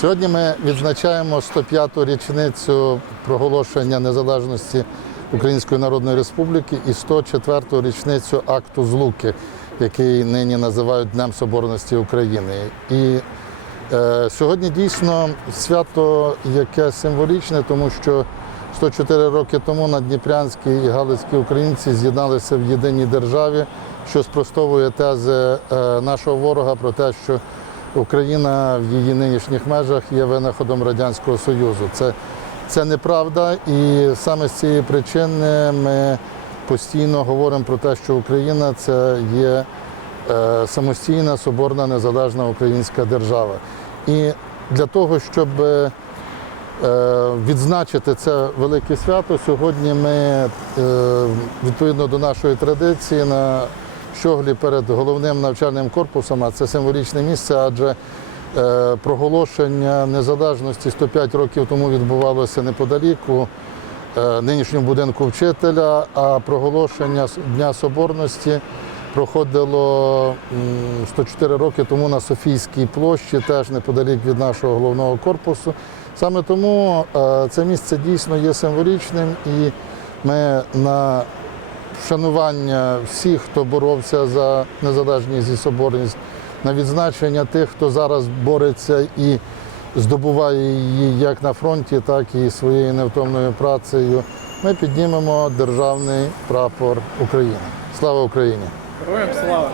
Сьогодні ми відзначаємо 105-ту річницю проголошення незалежності Української Народної Республіки і 104-ту річницю акту Злуки, який нині називають Днем Соборності України. І е, сьогодні дійсно свято, яке символічне, тому що 104 роки тому наддніпрянські і галицькі українці з'єдналися в єдиній державі, що спростовує тези е, нашого ворога про те, що Україна в її нинішніх межах є винаходом Радянського Союзу. Це, це неправда, і саме з цієї причини ми постійно говоримо про те, що Україна це є е, самостійна, соборна, незалежна українська держава. І для того, щоб е, відзначити це велике свято, сьогодні ми е, відповідно до нашої традиції на щоглі перед головним навчальним корпусом, а це символічне місце, адже е, проголошення незалежності 105 років тому відбувалося неподалік у е, нинішньому будинку вчителя, а проголошення Дня Соборності проходило 104 роки тому на Софійській площі, теж неподалік від нашого головного корпусу. Саме тому е, це місце дійсно є символічним і ми на вшанування всіх, хто боровся за незалежність і соборність, на відзначення тих, хто зараз бореться і здобуває її як на фронті, так і своєю невтомною працею. Ми піднімемо державний прапор України. Слава Україні! Героям слава!